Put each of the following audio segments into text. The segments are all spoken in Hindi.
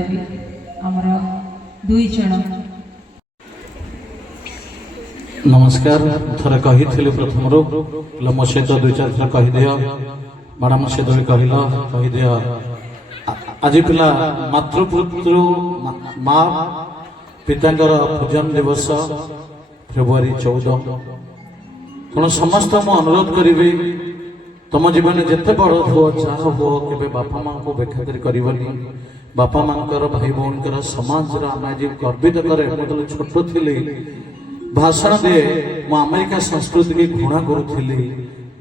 देवी आमर दुई जन। नमस्कार थरे कही प्रथम मो सहित दुई चार थर कहीदि मैडम सहित भी कहीदि आज पिला मातृपुत्र माँ पितांकर पूजन दिवस फेब्रुआरी 14 तेणु समस्त मु अनुरोध करी तुम जीवन जिते बड़ हुआ चाह हुआ के बापा माँ को बेखातिर करनी बापा माँ भाई भौणीकर समाज आम आज गर्वित करे मुझे छोट थी भाषण दे मु अमेरिका संस्कृति की घृणा करुली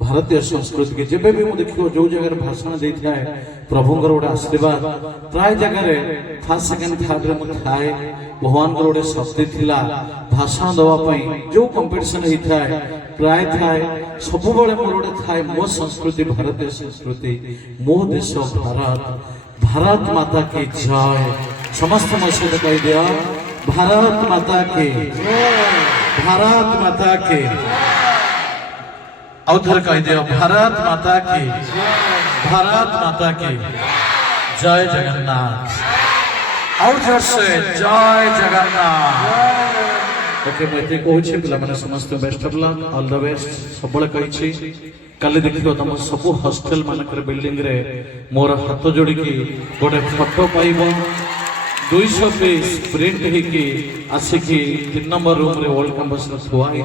भारतीय संस्कृति की जब भी मुझे देखो जो जगह भाषण दे था प्रभुंर गोटे आशीर्वाद प्राय जगह फर्स्ट सेकेंड थर्ड रे थाए भगवान गोटे शक्ति थिला भाषण दवाई जो कंपिटिशन होता है प्राय थाए सब मोर गोटे थाए मो संस्कृति भारतीय संस्कृति मो देश भारत भारत माता की जय समस्त मो सहित कह दिया भारत माता की भारत माता की औधर कह दिया भारत माता की जय जगन्नाथ और जोर से जय जगन्नाथ। ओके मैं कहूँ पे समस्त best of luck all the best सब कही काली देखो तुम सब हॉस्टेल मानक बिल्डिंग रे मोर हाथ जोड़ी गोटे फोटो पाइब 200 पीस प्रिंट होगी आसिकी 3 नंबर रूम रे वर्ल्ड कैंपस थुआई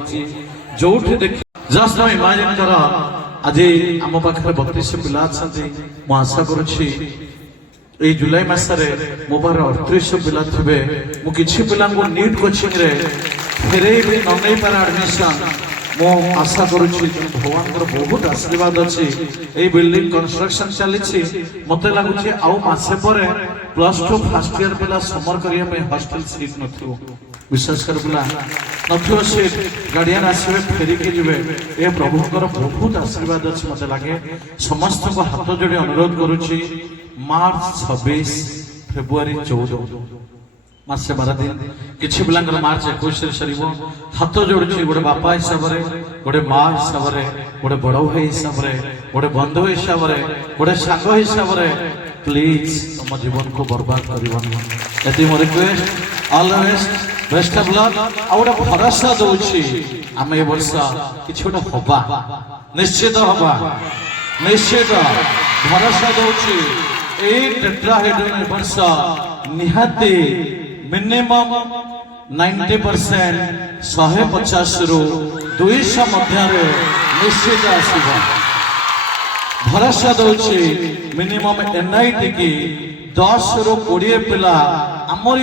जो देख जस्ट नो इमेजिन कर आज आम पाखे 32 पिला अच्छा मु आशा करुच्ची जुलाई मसरे मो पाखे 38 पिला थे मुझे पिला नीट कोचिंग रे फेरे भी न नहीं पारे एडमिशन मो आशा करुच्ची भगवान बहुत आशीर्वाद अच्छी ये बिल्डिंग कंस्ट्रक्शन चली मत लगुच आउ मसे पर +2 फर्स्ट ईयर पिला समर करने हॉस्टल सीट न विश्वास कर पिला नथियो सीट गार्डियन आसवे फेरिकी जी ए प्रभुंर बहुत आशीर्वाद अच्छे मत लगे समस्त को हाथ जोड़ी अनुरोध करुच्ची मार्च 26 फेब्रुआरी 14 मासे 12 दिन किसी पिला मार्च 21 सर हाथ जोड़ी गोटे बापा हिसाब से गोटे माँ हिसाब से गोटे बड़ भाई हिसाब से गोटे बंधु हिसाब से गोटे सांग हिसाब से प्लीज तुम जीवन को बर्बाद कर मो request all the best of luck आ गोटे भरोसा दौची आम ए वर्ष किसी गोटे हवा निश्चित हवा निश्चित भरोसा दौची टेट्राहेड्रॉन वर्ष निहाती मिनिमम 90% 150 रु 200 मध्य निश्चित आसब भरोसा दौची मिनिमम एनआईटी की 10 रु 20 पिला आमर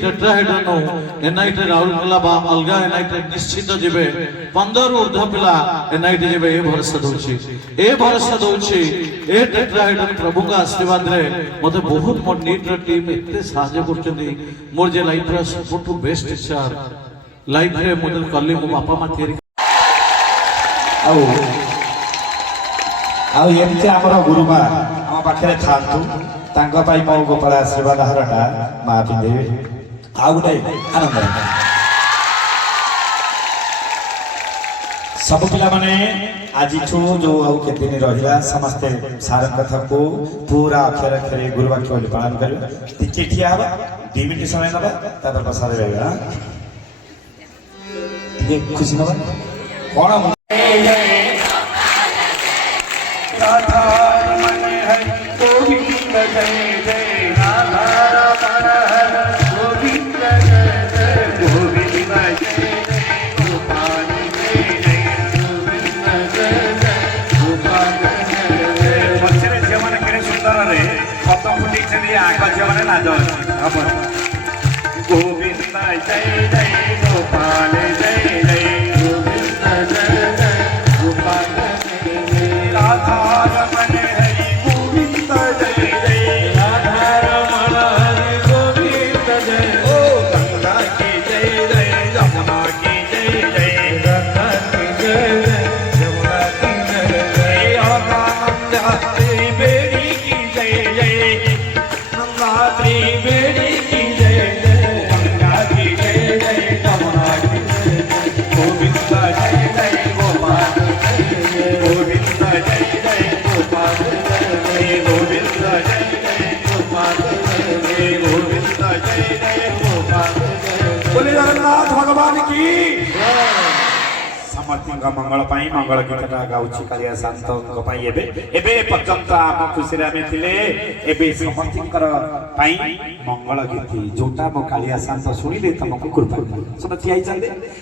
टेट्राहेड्रॉन एनआईटी राउरकेला अलग एनआईटी निश्चित जीवे 15 रु ऊर्ध्व पिला एनआईटी जीवे ए भरोसा दौची ए टेट्राहेड्रॉन प्रभु का आशीर्वाद रे मते बहुत मोर नीट र टीम एते सहाय्य करछथि मोर जे लाइफ रा सबटु बेस्ट टीचर लाइफ रे मते कल्ली मो बापा मा तयारी आउ एमती आमर गुरुमा आम पाखे थांतु तांका पाई मो गोपाल आशीर्वाद हारटा मा पिंदेवे आउ गोटे आनंद सब पिला माने आज जो आउ के दिन रहिला समस्त सार कथा को पूरा अक्षर अक्षर गुरुवाक्य पालन कर चिठिया हवा 2 मिनट समय नबा तापर प्रसाद रहेगा ये खुशी नबा कोन गोविंद जय जय गोपाल जय जय गोविंद जय जय गोपाल राधा रमण हरि गोविंद जय जय राधा रमण हरि गोविंद जय ओ गंगा की जय जय यमुना की जय जय गंगा की जय जय यमुना की जय जय राधा गंगा त्रिवेणी की जय जय गंगा त्रिवेणी गोविंद जय जय गोपाल जय गोविंद जय जय गोपाल जय गोविंद समस्त मंगल मंगल गीतटा गाउची कालिया शांत एबे पर्यंत आम खुशी आम थे समस्तर मंगल गीत जोटा मो कालिया शांत शुणिले तुमको कृपा सुन थी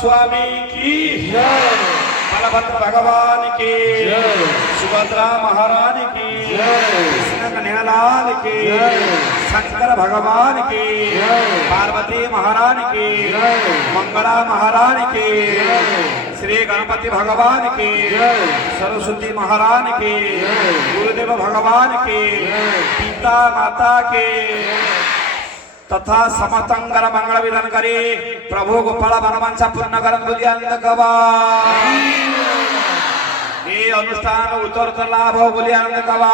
स्वामी की बलभद्र भगवान की सुभद्रा महारानी की कृष्ण कन्हैयालाल की शंकर भगवान की पार्वती महारानी की मंगला महारानी की श्री गणपति भगवान की सरस्वती महारानी की गुरुदेव भगवान की पिता माता की तथा समतंगर मंगल विधान करे प्रभु गोपाल मनवांछा पूर्ण करन बोलिया कवा ये अनुष्ठान उत्तर लाभ बोलिया कवा